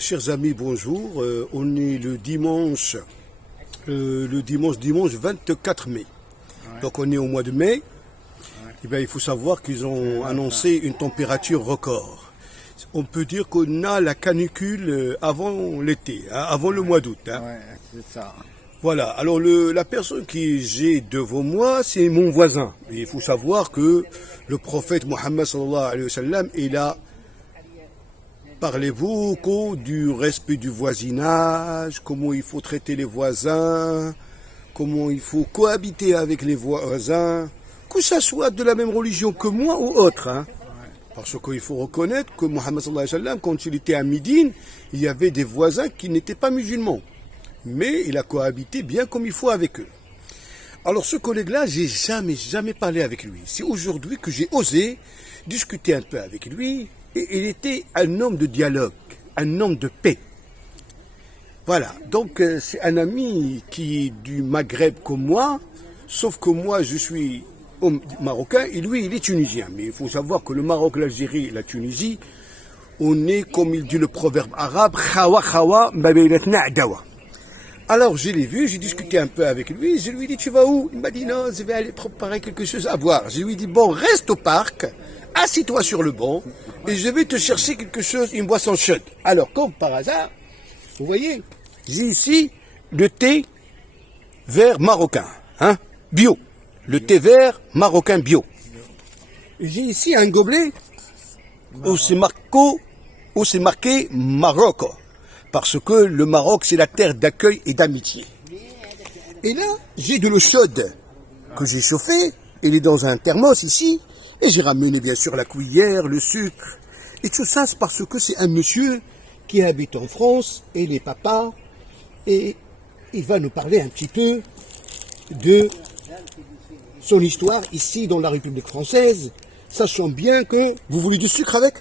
Chers amis, bonjour. On est le dimanche 24 mai. Ouais. Donc on est au mois de mai. Ouais. Eh bien, il faut savoir qu'ils ont annoncé une température record. On peut dire qu'on a la canicule avant l'été, hein, avant le mois d'août. Hein. Ouais, c'est ça. Voilà. Alors la personne que j'ai devant moi, c'est mon voisin. Et il faut savoir que le prophète Mohammed sallallahu alayhi wa sallam, il a parlé beaucoup du respect du voisinage, comment il faut traiter les voisins, comment il faut cohabiter avec les voisins, que ça soit de la même religion que moi ou autre. Hein. Parce qu'il faut reconnaître que Mohammed sallallahu alayhi wa sallam, quand il était à Médine, il y avait des voisins qui n'étaient pas musulmans. Mais il a cohabité bien comme il faut avec eux. Alors ce collègue-là, j'ai jamais parlé avec lui. C'est aujourd'hui que j'ai osé discuter un peu avec lui. Et il était un homme de dialogue, un homme de paix. Voilà, donc c'est un ami qui est du Maghreb comme moi, sauf que moi je suis marocain et lui il est tunisien. Mais il faut savoir que le Maroc, l'Algérie et la Tunisie, on est, comme il dit le proverbe arabe, khawa khawa mabaylatna adawa. Alors je l'ai vu, j'ai discuté un peu avec lui, je lui ai dit tu vas où? Il m'a dit non, je vais aller préparer quelque chose à boire. Je lui ai dit bon, reste au parc, assis-toi sur le banc et je vais te chercher quelque chose, une boisson chaude. Alors comme par hasard, vous voyez, j'ai ici le thé vert marocain, hein, bio. Le thé vert marocain bio. Et j'ai ici un gobelet où c'est marqué Maroc. Parce que le Maroc, c'est la terre d'accueil et d'amitié. Et là, j'ai de l'eau chaude que j'ai chauffée. Elle est dans un thermos ici. Et j'ai ramené bien sûr la cuillère, le sucre. Et tout ça, c'est parce que c'est un monsieur qui habite en France. Et les papas. Et il va nous parler un petit peu de son histoire ici dans la République française. Sachant bien que... Vous voulez du sucre avec ?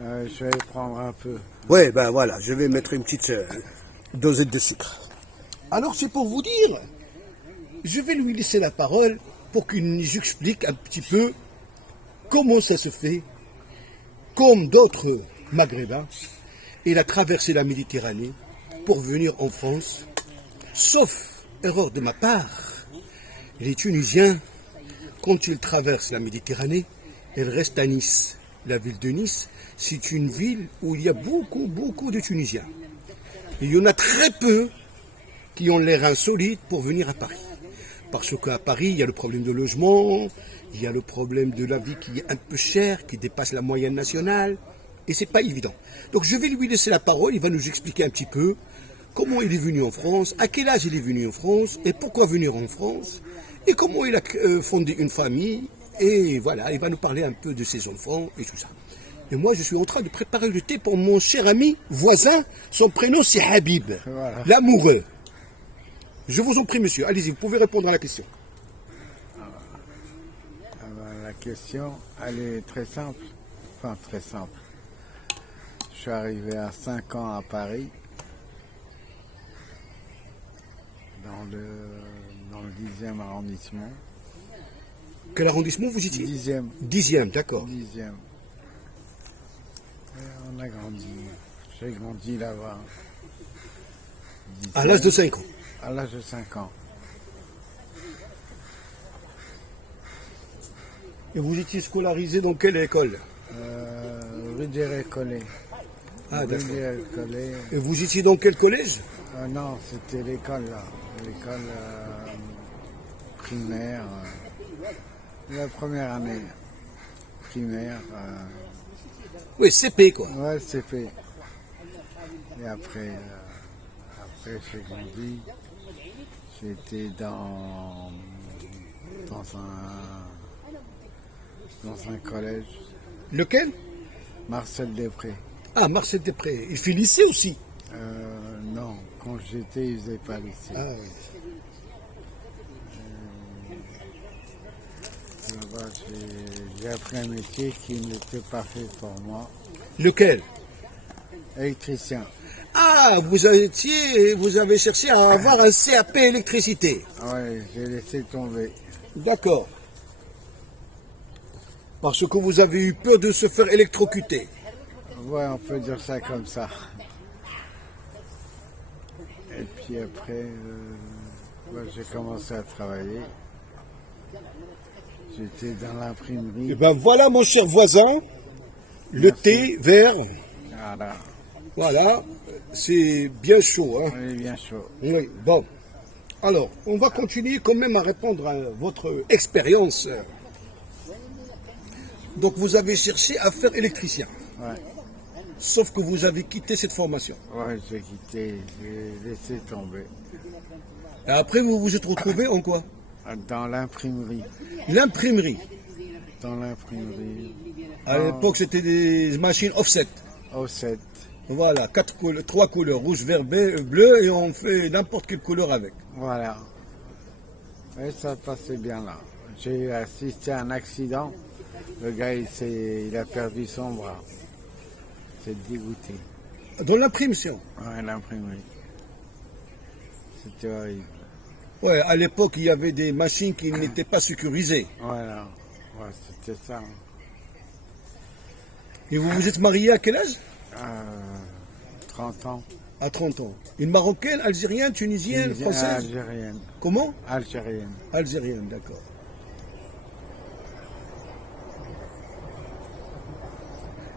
Je vais prendre un peu. Ouais, ben voilà, je vais mettre une petite dosette de sucre. Alors c'est pour vous dire, je vais lui laisser la parole pour qu'il nous explique un petit peu comment ça se fait, comme d'autres Maghrébins, il a traversé la Méditerranée pour venir en France, sauf erreur de ma part, les Tunisiens, quand ils traversent la Méditerranée, ils restent à Nice. La ville de Nice, c'est une ville où il y a beaucoup de Tunisiens. Et il y en a très peu qui ont l'air insolites pour venir à Paris. Parce qu'à Paris, il y a le problème de logement, il y a le problème de la vie qui est un peu chère, qui dépasse la moyenne nationale, et c'est pas évident. Donc je vais lui laisser la parole, il va nous expliquer un petit peu comment il est venu en France, à quel âge il est venu en France, et pourquoi venir en France, et comment il a fondé une famille. Et voilà, il va nous parler un peu de ses enfants et tout ça. Et moi, je suis en train de préparer le thé pour mon cher ami voisin. Son prénom, c'est Habib, Voilà. l'amoureux. Je vous en prie, monsieur. Allez-y, vous pouvez répondre à la question. La question, elle est très simple. Enfin, très simple. Je suis arrivé à 5 ans à Paris, dans le 10e arrondissement. Quel arrondissement vous étiez? 10e. 10e, d'accord. 10e. Et on a grandi. J'ai grandi là-bas. À l'âge de 5 ans. À l'âge de 5 ans. Et vous étiez scolarisé dans quelle école? Rue des Récollets. Ah, Rue d'accord. des Récollets. Et vous étiez dans quel collège? Non, c'était l'école là. L'école primaire. La première année. Primaire. Oui, CP, quoi. Ouais, CP. Et après j'ai grandi. J'étais dans un collège. Lequel? Marcel Després. Ah, Marcel Després. Il fait lycée aussi. Non, quand j'étais, ils faisaient pas lycée. Ah, oui. Là-bas, j'ai appris un métier qui n'était pas fait pour moi. Lequel? Électricien. Ah, vous avez cherché à avoir un CAP électricité. Ouais, j'ai laissé tomber. D'accord. Parce que vous avez eu peur de se faire électrocuter. Ouais, on peut dire ça comme ça. Et puis après, j'ai commencé à travailler. J'étais dans Et l'imprimerie. ben voilà, mon cher voisin, le thé vert. Voilà, Voilà, c'est bien chaud. Hein. on est bien chaud. Oui, bon. Alors, on va continuer quand même à répondre à votre expérience. Donc, vous avez cherché à faire électricien, Ouais, sauf que vous avez quitté cette formation. ouais, j'ai quitté, j'ai laissé tomber. Et après, vous vous êtes retrouvé en quoi? Dans l'imprimerie. L'imprimerie. Dans l'imprimerie. À l'époque, c'était des machines offset. Au 7. Voilà, trois couleurs, rouge, vert, bleu, et on fait n'importe quelle couleur avec. Voilà. Et ça passait bien là. J'ai assisté à un accident. Le gars, il a perdu son bras. C'est dégoûté. Dans l'impression. Ouais, l'imprimerie. C'était horrible. Ouais, à l'époque, il y avait des machines qui n'étaient pas sécurisées. Voilà. Ouais, c'était ça. Et vous vous êtes marié à quel âge? 30 ans. À 30 ans. Une Marocaine, Algérienne, Tunisienne, Française? Algérienne. Comment? Algérienne. Algérienne, d'accord.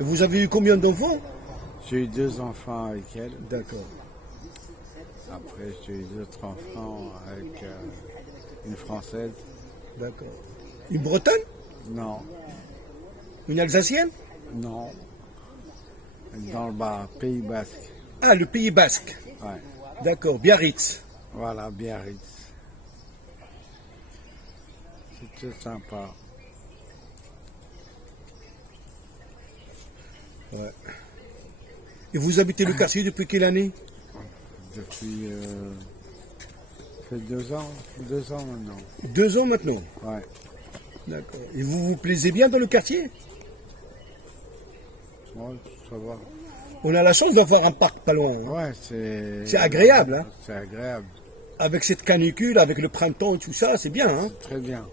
Et vous avez eu combien d'enfants? J'ai eu 2 enfants avec elle. D'accord. Après, j'ai eu 2 enfants avec une Française. D'accord. Une Bretonne? Non, Une Alsacienne? non. Dans le bas, Pays Basque. Ah, le Pays Basque. Ouais. D'accord, Biarritz. Voilà, Biarritz. C'était sympa. Ouais. Et vous habitez le quartier depuis quelle année? Depuis ça fait 2 ans. 2 ans maintenant. 2 ans maintenant. Ouais. D'accord. Et vous vous plaisez bien dans le quartier? Ouais, ça va. On a la chance d'avoir un parc pas loin. Hein. Ouais, c'est. C'est agréable, hein. C'est agréable. Avec cette canicule, avec le printemps et tout ça, c'est bien. Hein. Très bien.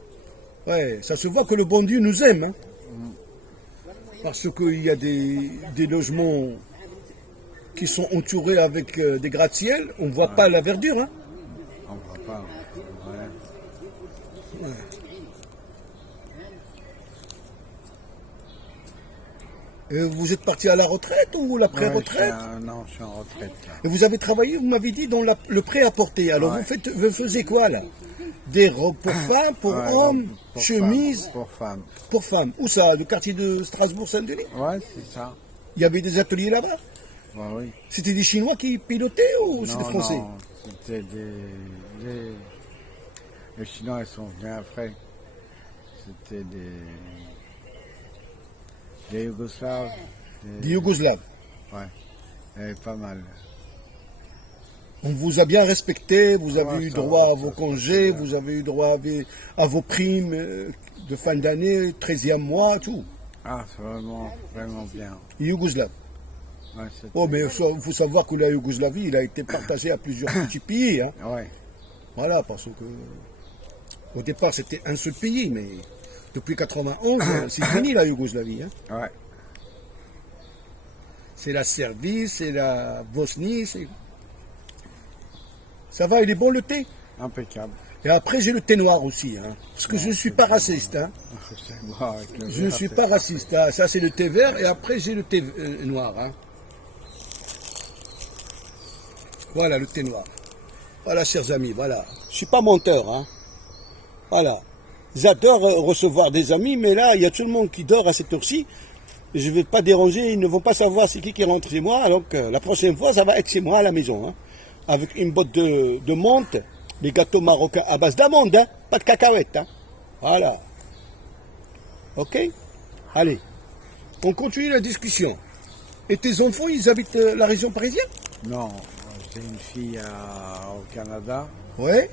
Ouais, ça se voit que le bon Dieu nous aime. Hein. Parce qu'il y a des logements qui sont entourés avec des gratte-ciel, on ne voit pas la verdure. Hein. On voit pas. Ouais. Et vous êtes parti à la retraite ou la pré-retraite? Non, je suis en retraite. Là. Et vous avez travaillé, vous m'avez dit, dans le prêt-à-porter. Alors Ouais. vous faisiez quoi là? Des robes pour femmes, pour Ouais, hommes, pour chemises femmes, pour femmes. pour femmes. Où ça? Le quartier de Strasbourg-Saint-Denis? Ouais, c'est ça. Il y avait des ateliers là-bas? Ouais, oui. C'était des Chinois qui pilotaient ou c'était Non, français? non, c'était les Chinois, ils sont venus après. C'était des Yougoslaves. Des Yougoslaves. Ouais, il y avait pas mal. On vous a bien respecté, vous avez Ouais, eu ça droit va, à vos ça se congés, passe bien. vous avez eu droit à vos primes de fin d'année, 13e mois, tout. Ah, c'est vraiment, vraiment bien. Yougoslave. Ouais, c'était- Oh, mais il faut savoir que la Yougoslavie, il a été partagé à plusieurs petits pays. Hein. ouais. Voilà, parce que au départ, c'était un seul pays, mais depuis 91, c'est fini la Yougoslavie. Hein. Ouais. C'est la Serbie, c'est la Bosnie. Ça va, il est bon le thé? Impeccable. Et après, j'ai le thé noir aussi. Hein. Parce que je ne suis pas raciste. Hein. C'est bon avec le Je ne verre, suis c'est- pas raciste. Hein. Ça, c'est le thé vert. Et après, j'ai le thé noir. Hein. Voilà, le thé noir. Voilà, chers amis, voilà. Je ne suis pas menteur. Hein. Voilà. J'adore recevoir des amis, mais là, il y a tout le monde qui dort à cette heure-ci. Je ne vais pas déranger, ils ne vont pas savoir c'est qui rentre chez moi. Donc, la prochaine fois, ça va être chez moi à la maison. Hein. Avec une botte de menthe, des gâteaux marocains à base d'amandes, hein. Pas de cacahuètes. Hein. Voilà. Ok? Allez. On continue la discussion. Et tes enfants, ils habitent la région parisienne? Non, j'ai une fille au Canada Ouais.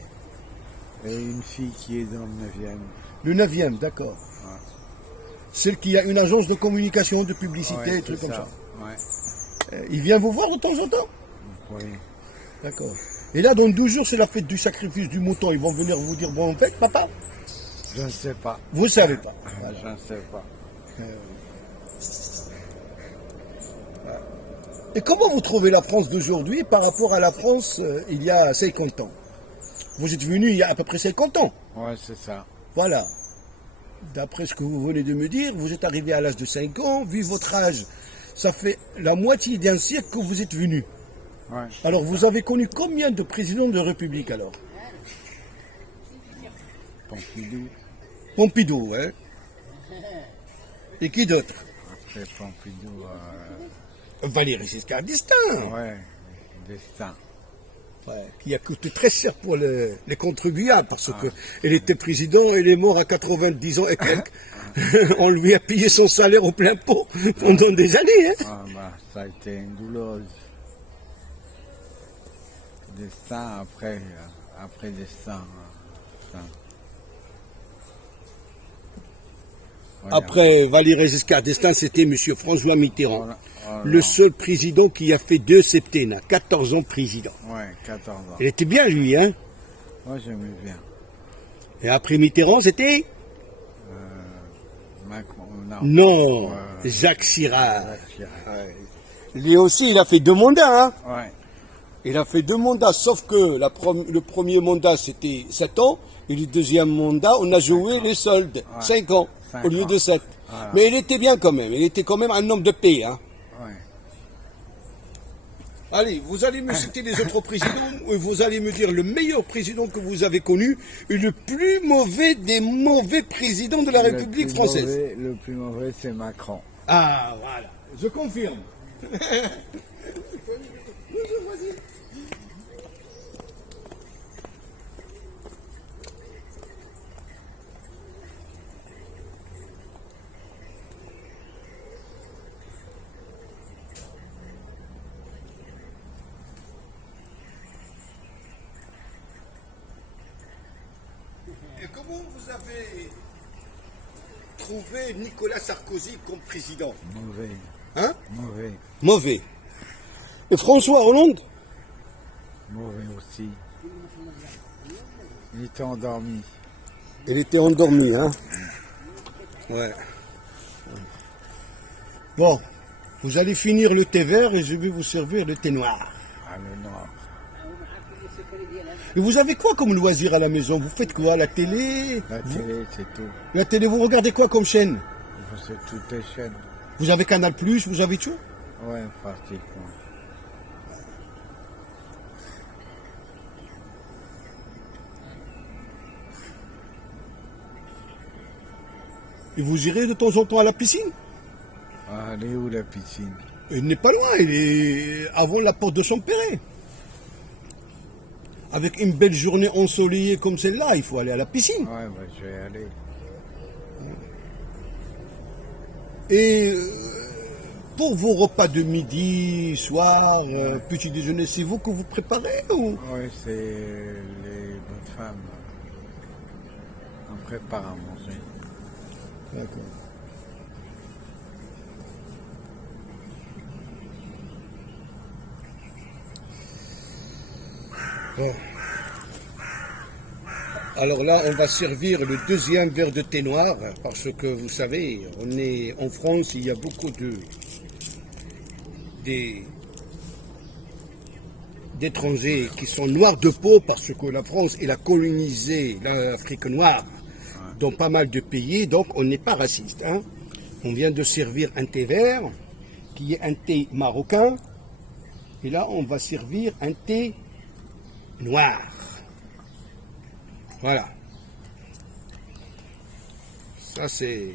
et une fille qui est dans le 9e. Le 9e, d'accord. Ouais. Celle qui a une agence de communication, de publicité, Ouais, des trucs c'est comme ça. Ouais. Il vient vous voir de temps en temps? Oui. D'accord. Et là, dans 12 jours, c'est la fête du sacrifice du mouton. Ils vont venir vous dire bonne fête, papa? Je ne sais pas. Vous ne savez pas. Voilà. Je ne sais pas. Et comment vous trouvez la France d'aujourd'hui par rapport à la France il y a 50 ans? Vous êtes venu il y a à peu près 50 ans. Ouais, c'est ça. Voilà. D'après ce que vous venez de me dire, vous êtes arrivé à l'âge de 5 ans, vu votre âge, ça fait la moitié d'un siècle que vous êtes venu. Ouais. Alors vous avez connu combien de présidents de République alors? Pompidou. Pompidou, hein? Et qui d'autre? Après Pompidou, Valéry Giscard d'Estaing, ouais, Destin. ouais, qui a coûté très cher pour les contribuables, parce qu'elle était président, elle est morte à 90 ans et quelques. On lui a payé son salaire au plein pot pendant des années. Hein? Ah, bah, ça a été une douloureuse. Destin après Destin. Voilà. Après Valéry Giscard d'Estaing, c'était M. François Mitterrand, Oh, le seul président qui a fait 2 septennats, 14 ans président. ouais, 14 ans. Il était bien lui, hein? Moi, j'aimais bien. Et après Mitterrand, c'était? Macron, non. Non, Ouais. Jacques Chirac. Jacques Chirac. Ouais. Lui aussi, il a fait 2 mandats, hein? Ouais. Il a fait 2 mandats, sauf que le premier mandat, c'était 7 ans, et le deuxième mandat, on a joué les soldes, Ouais. 5 ans, 5 au lieu de 7. Voilà. Mais il était bien quand même, il était quand même un homme de paix. Hein. Ouais. Allez, vous allez me citer les autres présidents, et vous allez me dire le meilleur président que vous avez connu, et le plus mauvais des mauvais présidents de la République française. Le plus mauvais, c'est Macron. Ah, voilà, je confirme. Et comment vous avez trouvé Nicolas Sarkozy comme président? Mauvais. Hein? Mauvais. Mauvais. Et François Hollande? Mauvais aussi. Il était endormi. Il était endormi, hein? Ouais. Bon, vous allez finir le thé vert et je vais vous servir le thé noir. Ah, le noir. Et vous avez quoi comme loisir à la maison? Vous faites quoi? La télé? La télé, c'est tout. La télé, vous regardez quoi comme chaîne? C'est toutes les chaînes. Vous avez Canal+, vous avez tout? Ouais, pratiquement. Et vous irez de temps en temps à la piscine? Ah, elle est où la piscine? Il n'est pas loin, il est avant la porte de Champéret. Avec une belle journée ensoleillée comme celle-là, il faut aller à la piscine. Ouais, bah, je vais aller. Et pour vos repas de midi, soir, petit déjeuner, c'est vous que vous préparez ou? Ouais, c'est les bonnes femmes. On prépare à manger. D'accord. Bon. Alors là, on va servir le deuxième verre de thé noir, parce que vous savez, on est en France, il y a beaucoup d'étrangers qui sont noirs de peau, parce que la France, elle a colonisé l'Afrique noire dans pas mal de pays, donc on n'est pas raciste. Hein. On vient de servir un thé vert, qui est un thé marocain, et là, on va servir un thé noir. Voilà. Ça, c'est...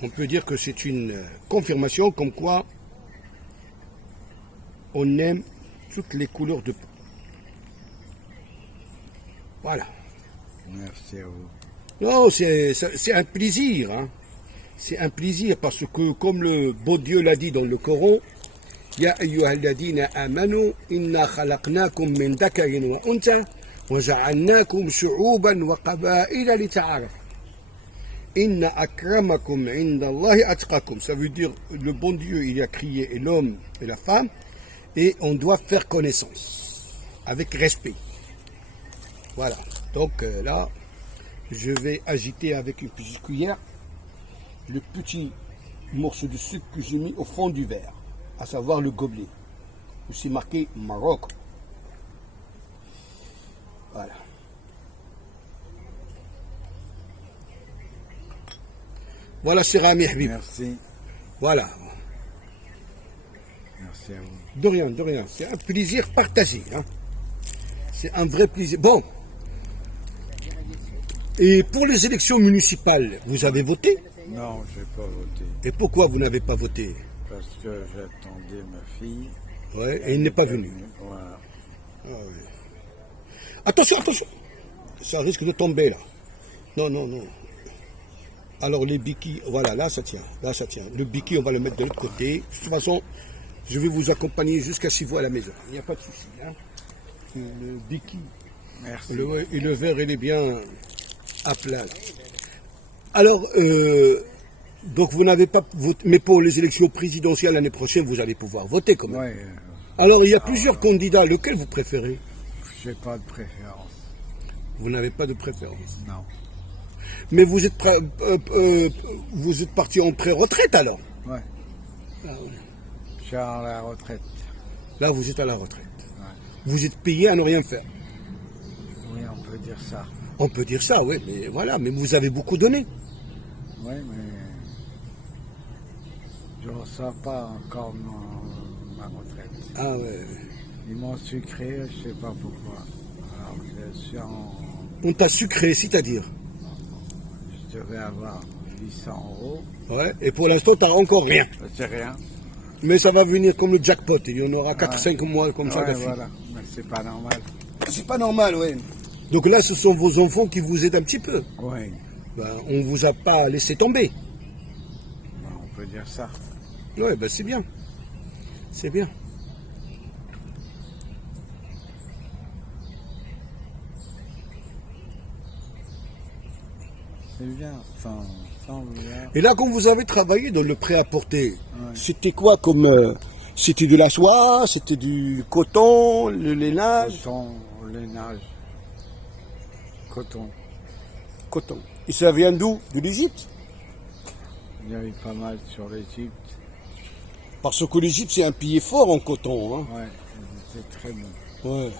On peut dire que c'est une confirmation comme quoi on aime toutes les couleurs de peau. Voilà. Merci à vous. Non, c'est un plaisir. Hein. C'est un plaisir parce que, comme le beau Dieu l'a dit dans le Coran, Ya ayyuhalladhina amanu inna khalaqnakum min dhakarin wa untha wa ja'alnakum shu'uban wa qaba'ila lita'arafu. Inna akramakum indallahi atqakum. Ça veut dire le bon Dieu, il a créé l'homme et la femme et on doit faire connaissance avec respect. Voilà. Donc là, je vais agiter avec une petite cuillère le petit morceau de sucre que j'ai mis au fond du verre. à savoir le gobelet. Aussi marqué Maroc. Voilà. Voilà, cher ami Habib. Merci. Voilà. Merci à vous. De rien, de rien. C'est un plaisir partagé. Hein. C'est un vrai plaisir. Bon. Et pour les élections municipales, vous avez voté? Non, je n'ai pas voté. Et pourquoi vous n'avez pas voté? Parce que j'attendais ma fille. Ouais, et il n'est pas venu. Voilà. Ah, oui. Attention, attention. Ça risque de tomber là. Non, non, non. Alors les biquis, voilà, là ça tient. Là ça tient. Le biquis, on va le mettre de l'autre côté. De toute façon, je vais vous accompagner jusqu'à chez vous à la maison. Il n'y a pas de souci. Hein. Le biquis. Merci. Et le verre, il est bien à plat. Là. Alors, donc vous n'avez pas voté, mais pour les élections présidentielles l'année prochaine, vous allez pouvoir voter quand même. Ouais, Alors, il y a plusieurs candidats. Lequel vous préférez? je n'ai pas de préférence. Vous n'avez pas de préférence. Non. Mais vous êtes, vous êtes parti en pré-retraite alors? Ouais. Ah, ouais. Je suis à la retraite. Là, vous êtes à la retraite. Ouais. Vous êtes payé à ne rien faire. Oui, on peut dire ça. On peut dire ça, oui, mais voilà, mais vous avez beaucoup donné. Oui, mais je ne reçois pas encore ma retraite. Ah ouais. Ils m'ont sucré, je ne sais pas pourquoi. Alors je suis On t'a sucré, c'est-à-dire? je devais avoir 800 €. Ouais, et pour l'instant, tu n'as encore rien. C'est rien. Mais ça va venir comme le jackpot. Il y en aura 4-5 Ouais. mois comme ça Ouais, d'affilée. voilà. Mais c'est pas normal. C'est pas normal, oui. Donc là, ce sont vos enfants qui vous aident un petit peu. Oui, Ben, on vous a pas laissé tomber. on peut dire ça. Oui, ben c'est bien. C'est bien. C'est bien, sans vouloir. Et là, quand vous avez travaillé dans le prêt-à-porter, c'était quoi comme... c'était de la soie, c'était du coton, le lainage? Coton, lainage, coton. Coton. Et ça vient d'où? De l'Égypte? Il y a eu pas mal sur l'Égypte. Parce que l'Égypte, c'est un pays fort en coton. Hein. Ouais, c'est très bon. Ouais.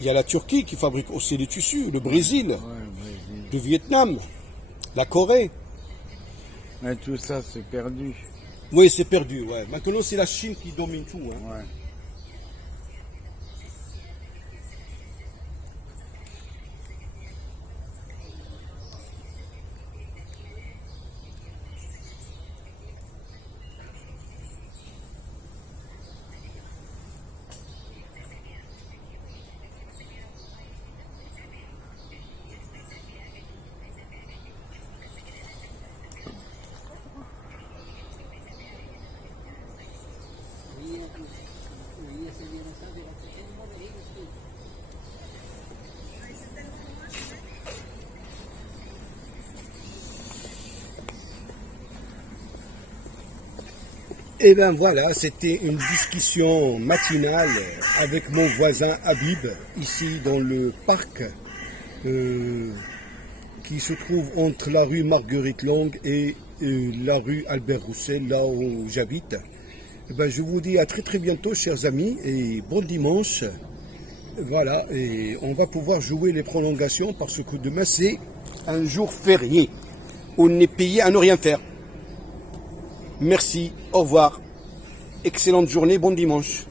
Il y a la Turquie qui fabrique aussi les tissus, le Brésil, Ouais, le Brésil. le Vietnam, la Corée. Mais tout ça, c'est perdu. Oui, c'est perdu. Ouais. Maintenant, c'est la Chine qui domine tout. Hein. Ouais. Et bien voilà, c'était une discussion matinale avec mon voisin Habib, ici dans le parc qui se trouve entre la rue Marguerite Long et la rue Albert Roussel, là où j'habite. Eh ben, je vous dis à très très bientôt, chers amis, et bon dimanche. Voilà, et on va pouvoir jouer les prolongations parce que demain c'est un jour férié. On est payé à ne rien faire. Merci, au revoir. Excellente journée, bon dimanche.